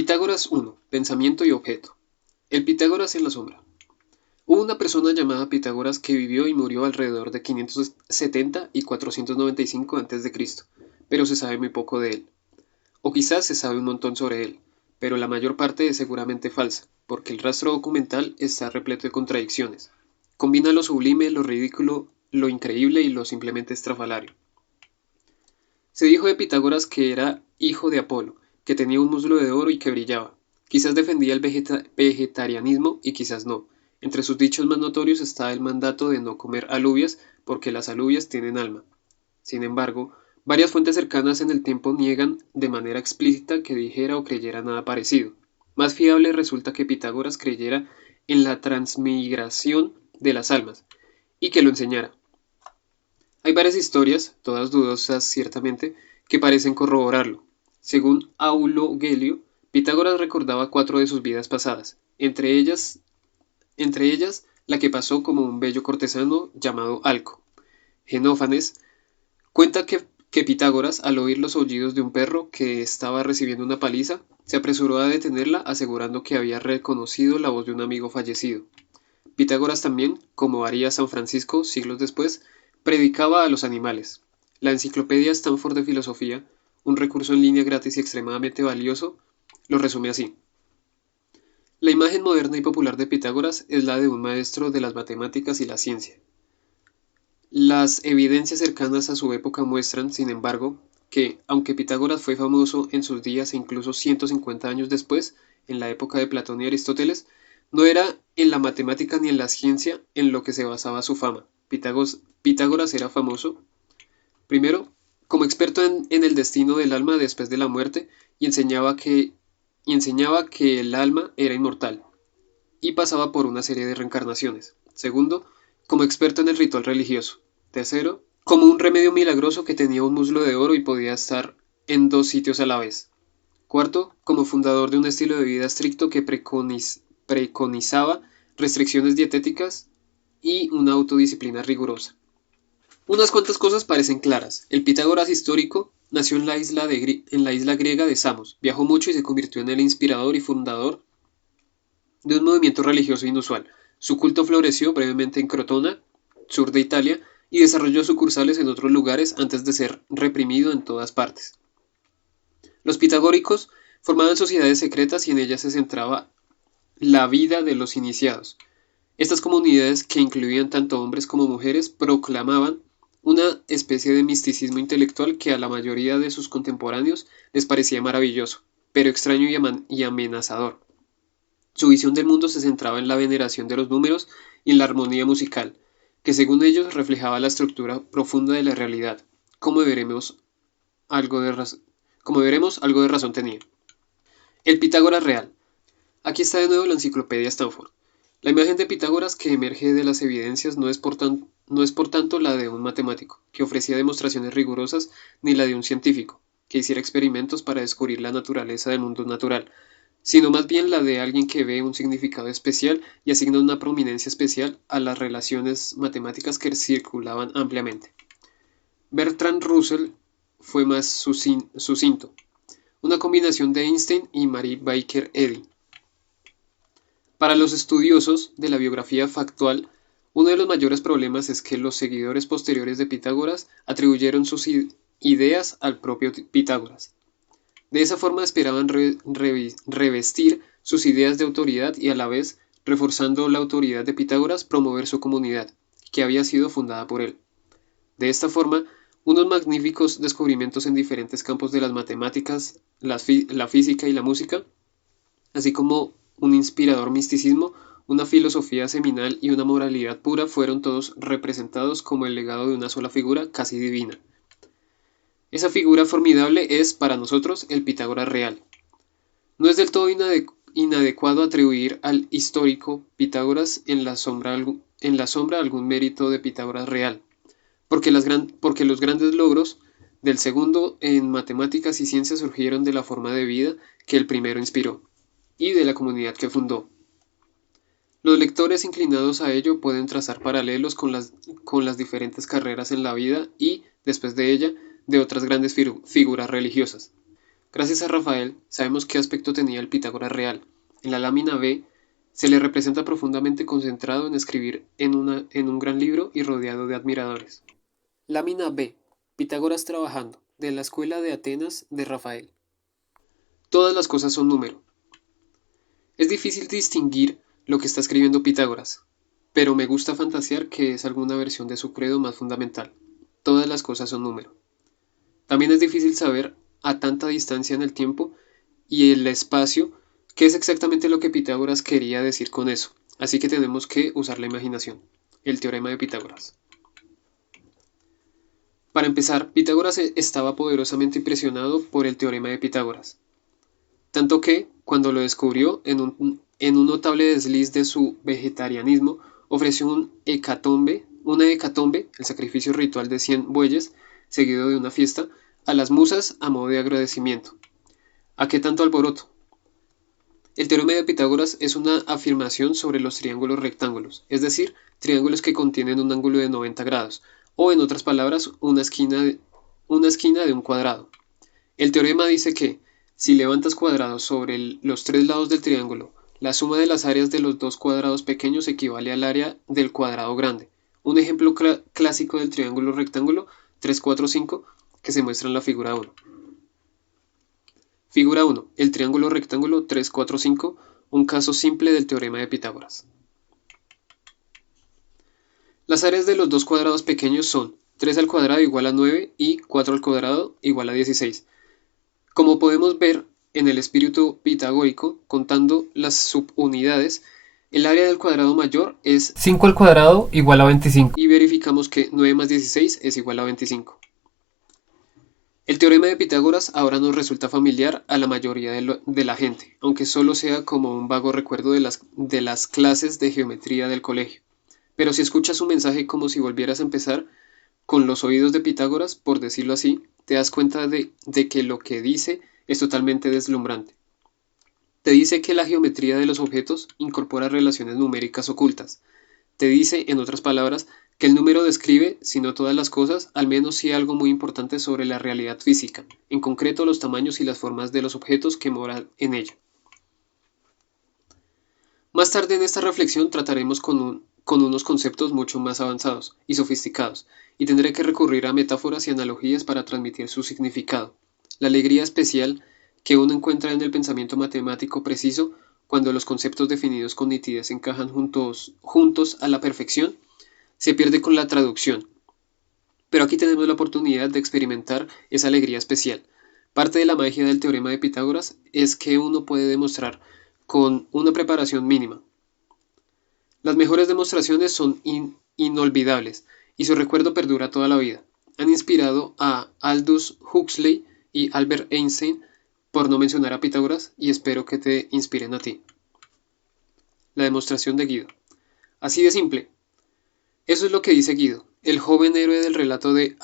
Pitágoras 1. Pensamiento y objeto. El Pitágoras en la sombra. Hubo una persona llamada Pitágoras que vivió y murió alrededor de 570 y 495 a.C., pero se sabe muy poco de él. O quizás se sabe un montón sobre él, pero la mayor parte es seguramente falsa, porque el rastro documental está repleto de contradicciones. Combina lo sublime, lo ridículo, lo increíble y lo simplemente estrafalario. Se dijo de Pitágoras que era hijo de Apolo, que tenía un muslo de oro y que brillaba. Quizás defendía el vegetarianismo y quizás no. Entre sus dichos más notorios está el mandato de no comer alubias porque las alubias tienen alma. Sin embargo, varias fuentes cercanas en el tiempo niegan de manera explícita que dijera o creyera nada parecido. Más fiable resulta que Pitágoras creyera en la transmigración de las almas y que lo enseñara. Hay varias historias, todas dudosas ciertamente, que parecen corroborarlo. Según Aulo Gelio, Pitágoras recordaba 4 de sus vidas pasadas, entre ellas la que pasó como un bello cortesano llamado Alco. Genófanes cuenta que Pitágoras, al oír los aullidos de un perro que estaba recibiendo una paliza, se apresuró a detenerla asegurando que había reconocido la voz de un amigo fallecido. Pitágoras también, como haría San Francisco siglos después, predicaba a los animales. La enciclopedia Stanford de Filosofía, un recurso en línea gratis y extremadamente valioso, lo resume así. La imagen moderna y popular de Pitágoras es la de un maestro de las matemáticas y la ciencia. Las evidencias cercanas a su época muestran, sin embargo, que, aunque Pitágoras fue famoso en sus días e incluso 150 años después, en la época de Platón y Aristóteles, no era en la matemática ni en la ciencia en lo que se basaba su fama. Pitágoras era famoso, primero, como experto en el destino del alma después de la muerte y enseñaba que el alma era inmortal y pasaba por una serie de reencarnaciones. Segundo, como experto en el ritual religioso. Tercero, como un remedio milagroso que tenía un muslo de oro y podía estar en 2 sitios a la vez. Cuarto, como fundador de un estilo de vida estricto que preconizaba restricciones dietéticas y una autodisciplina rigurosa. Unas cuantas cosas parecen claras. El Pitágoras histórico nació en la isla griega de Samos, viajó mucho y se convirtió en el inspirador y fundador de un movimiento religioso inusual. Su culto floreció brevemente en Crotona, sur de Italia, y desarrolló sucursales en otros lugares antes de ser reprimido en todas partes. Los pitagóricos formaban sociedades secretas y en ellas se centraba la vida de los iniciados. Estas comunidades, que incluían tanto hombres como mujeres, proclamaban una especie de misticismo intelectual que a la mayoría de sus contemporáneos les parecía maravilloso, pero extraño y amenazador. Su visión del mundo se centraba en la veneración de los números y en la armonía musical, que según ellos reflejaba la estructura profunda de la realidad. Como veremos, algo de, razón tenía. El Pitágoras real. Aquí está de nuevo la enciclopedia Stanford. La imagen de Pitágoras que emerge de las evidencias no es por tanto la de un matemático, que ofrecía demostraciones rigurosas, ni la de un científico, que hiciera experimentos para descubrir la naturaleza del mundo natural, sino más bien la de alguien que ve un significado especial y asigna una prominencia especial a las relaciones matemáticas que circulaban ampliamente. Bertrand Russell fue más sucinto, una combinación de Einstein y Mary Baker Eddy. Para los estudiosos de la biografía factual, uno de los mayores problemas es que los seguidores posteriores de Pitágoras atribuyeron sus ideas al propio Pitágoras. De esa forma esperaban revestir sus ideas de autoridad y a la vez, reforzando la autoridad de Pitágoras, promover su comunidad, que había sido fundada por él. De esta forma, unos magníficos descubrimientos en diferentes campos de las matemáticas, la física y la música, así como un inspirador misticismo, una filosofía seminal y una moralidad pura fueron todos representados como el legado de una sola figura casi divina. Esa figura formidable es, para nosotros, el Pitágoras real. No es del todo inadecuado atribuir al histórico Pitágoras en la sombra algún mérito de Pitágoras real, porque los grandes logros del segundo en matemáticas y ciencias surgieron de la forma de vida que el primero inspiró, y de la comunidad que fundó. Los lectores inclinados a ello pueden trazar paralelos con las diferentes carreras en la vida y, después de ella, de otras grandes figuras religiosas. Gracias a Rafael sabemos qué aspecto tenía el Pitágoras real. En la lámina B se le representa profundamente concentrado en escribir en un gran libro y rodeado de admiradores. Lámina B. Pitágoras trabajando, de la Escuela de Atenas de Rafael. Todas las cosas son número. Es difícil distinguir lo que está escribiendo Pitágoras, pero me gusta fantasear que es alguna versión de su credo más fundamental. Todas las cosas son número. También es difícil saber a tanta distancia en el tiempo y el espacio qué es exactamente lo que Pitágoras quería decir con eso, así que tenemos que usar la imaginación. El teorema de Pitágoras. Para empezar, Pitágoras estaba poderosamente impresionado por el teorema de Pitágoras, tanto que, cuando lo descubrió en un notable desliz de su vegetarianismo, ofreció una hecatombe, el sacrificio ritual de 100 bueyes, seguido de una fiesta, a las musas a modo de agradecimiento. ¿A qué tanto alboroto? El teorema de Pitágoras es una afirmación sobre los triángulos rectángulos, es decir, triángulos que contienen un ángulo de 90 grados, o en otras palabras, una esquina de un cuadrado. El teorema dice que, si levantas cuadrados sobre los tres lados del triángulo, la suma de las áreas de los dos cuadrados pequeños equivale al área del cuadrado grande. Un ejemplo clásico del triángulo rectángulo 3, 4, 5 que se muestra en la figura 1. Figura 1. El triángulo rectángulo 3, 4, 5, un caso simple del teorema de Pitágoras. Las áreas de los dos cuadrados pequeños son 3 al cuadrado igual a 9 y 4 al cuadrado igual a 16. Como podemos ver en el espíritu pitagórico, contando las subunidades, el área del cuadrado mayor es 5 al cuadrado igual a 25. Y verificamos que 9 más 16 es igual a 25. El teorema de Pitágoras ahora nos resulta familiar a la mayoría de la gente, aunque solo sea como un vago recuerdo de las clases de geometría del colegio. Pero si escuchas un mensaje como si volvieras a empezar con los oídos de Pitágoras, por decirlo así, te das cuenta de que lo que dice es totalmente deslumbrante. Te dice que la geometría de los objetos incorpora relaciones numéricas ocultas. Te dice, en otras palabras, que el número describe, si no todas las cosas, al menos sí algo muy importante sobre la realidad física, en concreto los tamaños y las formas de los objetos que moran en ella. Más tarde en esta reflexión trataremos con unos conceptos mucho más avanzados y sofisticados, y tendré que recurrir a metáforas y analogías para transmitir su significado. La alegría especial que uno encuentra en el pensamiento matemático preciso cuando los conceptos definidos con nitidez encajan juntos a la perfección, se pierde con la traducción. Pero aquí tenemos la oportunidad de experimentar esa alegría especial. Parte de la magia del teorema de Pitágoras es que uno puede demostrar con una preparación mínima. Las mejores demostraciones son inolvidables y su recuerdo perdura toda la vida. Han inspirado a Aldous Huxley y Albert Einstein, por no mencionar a Pitágoras, y espero que te inspiren a ti. La demostración de Guido. Así de simple. Eso es lo que dice Guido, el joven héroe del relato de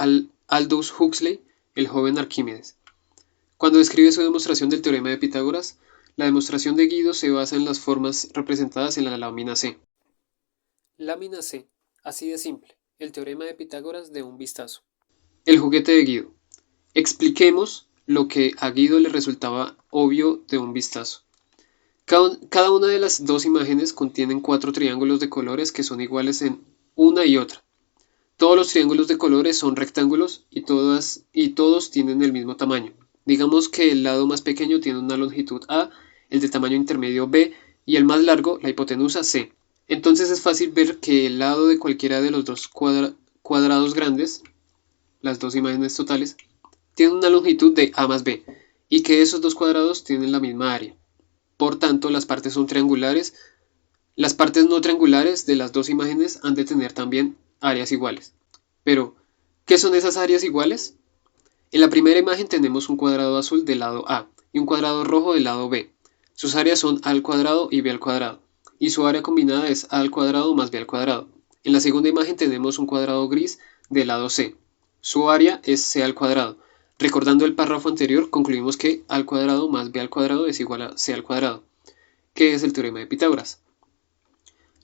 Aldous Huxley, el joven Arquímedes. Cuando describe su demostración del teorema de Pitágoras, la demostración de Guido se basa en las formas representadas en la lámina C. Lámina C. Así de simple. El teorema de Pitágoras de un vistazo. El juguete de Guido. Expliquemos lo que a Guido le resultaba obvio de un vistazo. Cada una de las dos imágenes contienen 4 triángulos de colores que son iguales en una y otra. Todos los triángulos de colores son rectángulos y todos tienen el mismo tamaño. Digamos que el lado más pequeño tiene una longitud A, el de tamaño intermedio B y el más largo, la hipotenusa, C. Entonces es fácil ver que el lado de cualquiera de los dos cuadrados grandes, las dos imágenes totales, tiene una longitud de A más B y que esos dos cuadrados tienen la misma área. Por tanto, las partes son triangulares. Las partes no triangulares de las dos imágenes han de tener también áreas iguales. Pero, ¿qué son esas áreas iguales? En la primera imagen tenemos un cuadrado azul del lado A y un cuadrado rojo del lado B. Sus áreas son A al cuadrado y B al cuadrado, y su área combinada es A al cuadrado más B al cuadrado. En la segunda imagen tenemos un cuadrado gris del lado C. Su área es C al cuadrado. Recordando el párrafo anterior, concluimos que A al cuadrado más B al cuadrado es igual a C al cuadrado, que es el teorema de Pitágoras.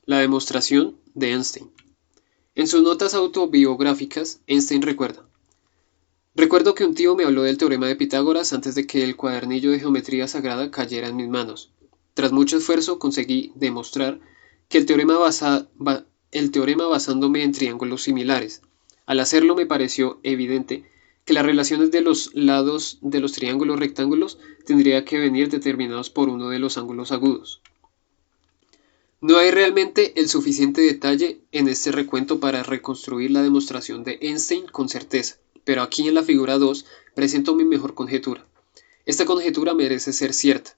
La demostración de Einstein. En sus notas autobiográficas, Einstein recuerda: Recuerdo que un tío me habló del teorema de Pitágoras antes de que el cuadernillo de geometría sagrada cayera en mis manos. Tras mucho esfuerzo conseguí demostrar que el teorema basándome en triángulos similares. Al hacerlo me pareció evidente que las relaciones de los lados de los triángulos rectángulos tendría que venir determinados por uno de los ángulos agudos. No hay realmente el suficiente detalle en este recuento para reconstruir la demostración de Einstein con certeza, pero aquí en la figura 2 presento mi mejor conjetura. Esta conjetura merece ser cierta,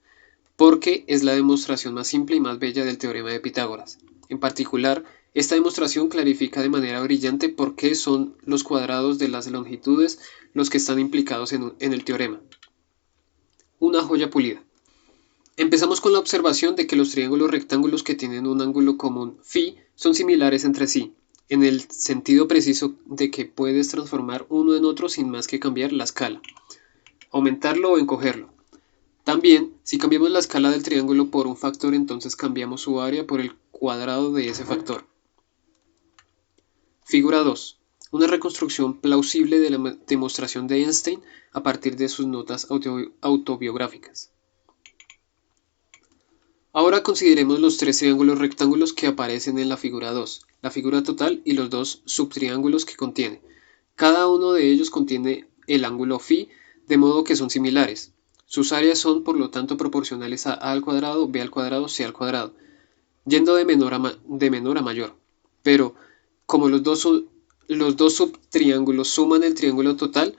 porque es la demostración más simple y más bella del teorema de Pitágoras. En particular, esta demostración clarifica de manera brillante por qué son los cuadrados de las longitudes los que están implicados en el teorema. Una joya pulida. Empezamos con la observación de que los triángulos rectángulos que tienen un ángulo común φ son similares entre sí, en el sentido preciso de que puedes transformar uno en otro sin más que cambiar la escala, aumentarlo o encogerlo. También, si cambiamos la escala del triángulo por un factor, entonces cambiamos su área por el cuadrado de ese factor. Figura 2. Una reconstrucción plausible de la demostración de Einstein a partir de sus notas autobiográficas. Ahora consideremos los tres triángulos rectángulos que aparecen en la figura 2, la figura total y los dos subtriángulos que contiene. Cada uno de ellos contiene el ángulo φ, de modo que son similares. Sus áreas son por lo tanto proporcionales a al cuadrado, b al cuadrado, c al cuadrado, yendo de menor a mayor. Pero, como los dos subtriángulos suman el triángulo total,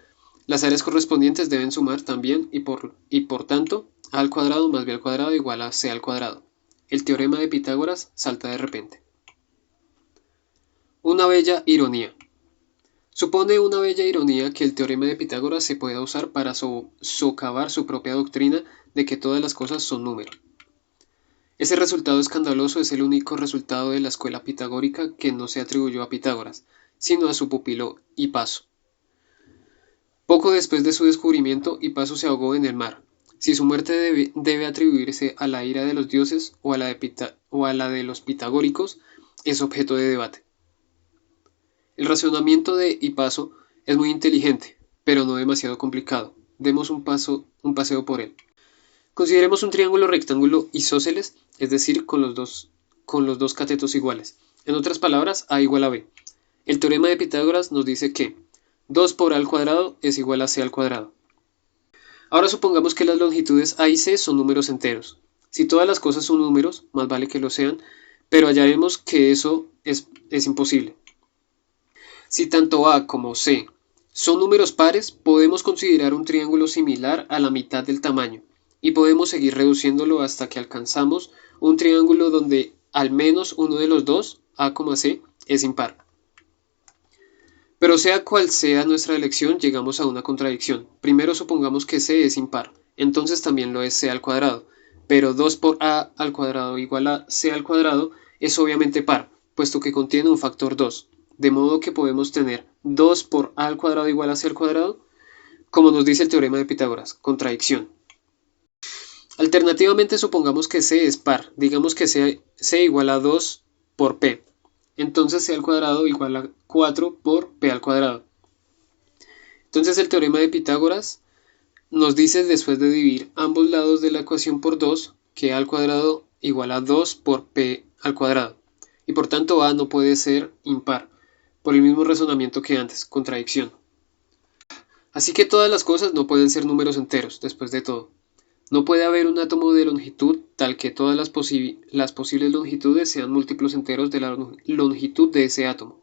las áreas correspondientes deben sumar también y por tanto a al cuadrado más b al cuadrado igual a c al cuadrado. El teorema de Pitágoras salta de repente. Una bella ironía. Supone una bella ironía que el teorema de Pitágoras se pueda usar para socavar su propia doctrina de que todas las cosas son número. Ese resultado escandaloso es el único resultado de la escuela pitagórica que no se atribuyó a Pitágoras, sino a su pupilo Hipaso. Poco después de su descubrimiento, Hipaso se ahogó en el mar. Si su muerte debe atribuirse a la ira de los dioses o a la de los pitagóricos, es objeto de debate. El razonamiento de Hipaso es muy inteligente, pero no demasiado complicado. Demos un paseo por él. Consideremos un triángulo rectángulo isósceles, es decir, con los dos catetos iguales. En otras palabras, A igual a B. El teorema de Pitágoras nos dice que 2 por A al cuadrado es igual a C al cuadrado. Ahora supongamos que las longitudes A y C son números enteros. Si todas las cosas son números, más vale que lo sean, pero hallaremos que eso es imposible. Si tanto A como C son números pares, podemos considerar un triángulo similar a la mitad del tamaño, y podemos seguir reduciéndolo hasta que alcanzamos un triángulo donde al menos uno de los dos, A, C, es impar. Pero sea cual sea nuestra elección, llegamos a una contradicción. Primero supongamos que C es impar, entonces también lo es C al cuadrado, pero 2 por A al cuadrado igual a C al cuadrado es obviamente par, puesto que contiene un factor 2, de modo que podemos tener 2 por A al cuadrado igual a C al cuadrado, como nos dice el teorema de Pitágoras, contradicción. Alternativamente supongamos que C es par, digamos que C igual a 2 por P, entonces C al cuadrado igual a 4 por P al cuadrado. Entonces el teorema de Pitágoras nos dice, después de dividir ambos lados de la ecuación por 2, que A al cuadrado igual a 2 por P al cuadrado, y por tanto A no puede ser impar, por el mismo razonamiento que antes, contradicción. Así que todas las cosas no pueden ser números enteros, después de todo. No puede haber un átomo de longitud tal que todas las posibles longitudes sean múltiplos enteros de la longitud de ese átomo.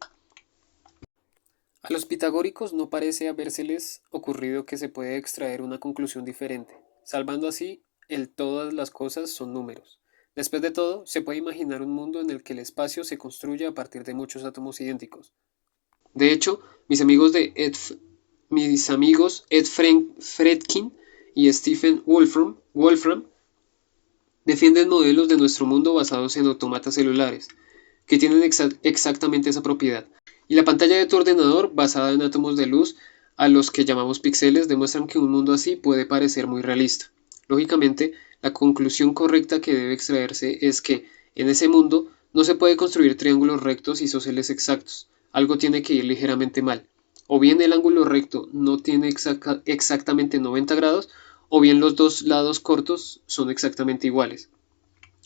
A los pitagóricos no parece habérseles ocurrido que se puede extraer una conclusión diferente, salvando así el todas las cosas son números. Después de todo, se puede imaginar un mundo en el que el espacio se construya a partir de muchos átomos idénticos. De hecho, mis amigos Ed Fredkin y Stephen Wolfram defienden modelos de nuestro mundo basados en autómatas celulares, que tienen exactamente esa propiedad, y la pantalla de tu ordenador, basada en átomos de luz a los que llamamos píxeles, demuestran que un mundo así puede parecer muy realista. Lógicamente, la conclusión correcta que debe extraerse es que, en ese mundo, no se puede construir triángulos rectos isósceles exactos, algo tiene que ir ligeramente mal. O bien el ángulo recto no tiene exactamente 90 grados, o bien los dos lados cortos son exactamente iguales.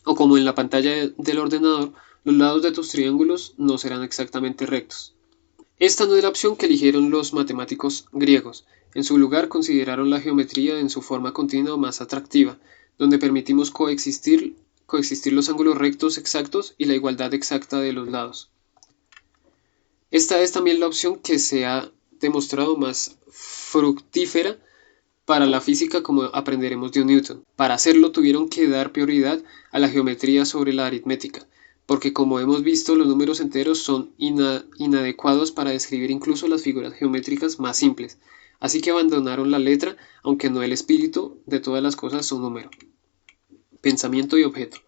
O como en la pantalla del ordenador, los lados de tus triángulos no serán exactamente rectos. Esta no es la opción que eligieron los matemáticos griegos. En su lugar consideraron la geometría en su forma continua más atractiva, donde permitimos coexistir los ángulos rectos exactos y la igualdad exacta de los lados. Esta es también la opción que se ha demostrado más fructífera para la física, como aprenderemos de Newton. Para hacerlo tuvieron que dar prioridad a la geometría sobre la aritmética, porque como hemos visto los números enteros son inadecuados para describir incluso las figuras geométricas más simples, así que abandonaron la letra, aunque no el espíritu de todas las cosas son número, pensamiento y objeto.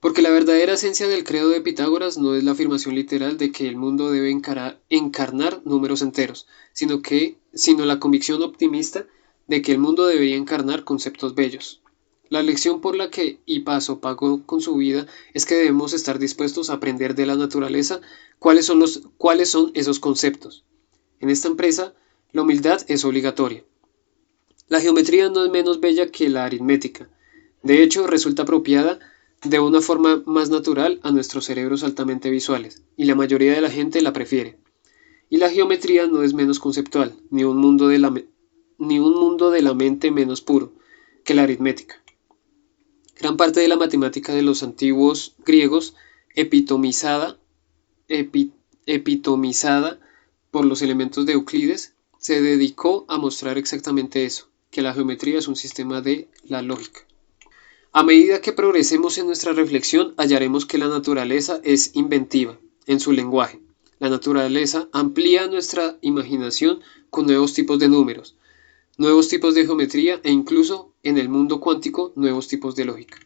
Porque la verdadera esencia del credo de Pitágoras no es la afirmación literal de que el mundo debe encarnar números enteros, sino la convicción optimista de que el mundo debería encarnar conceptos bellos. La lección por la que Hipaso pagó con su vida es que debemos estar dispuestos a aprender de la naturaleza cuáles son esos conceptos. En esta empresa, la humildad es obligatoria. La geometría no es menos bella que la aritmética. De hecho, resulta apropiada de una forma más natural a nuestros cerebros altamente visuales, y la mayoría de la gente la prefiere. Y la geometría no es menos conceptual, ni un mundo de la mente menos puro que la aritmética. Gran parte de la matemática de los antiguos griegos, epitomizada por los elementos de Euclides, se dedicó a mostrar exactamente eso, que la geometría es un sistema de la lógica. A medida que progresemos en nuestra reflexión, hallaremos que la naturaleza es inventiva en su lenguaje. La naturaleza amplía nuestra imaginación con nuevos tipos de números, nuevos tipos de geometría e incluso, en el mundo cuántico, nuevos tipos de lógica.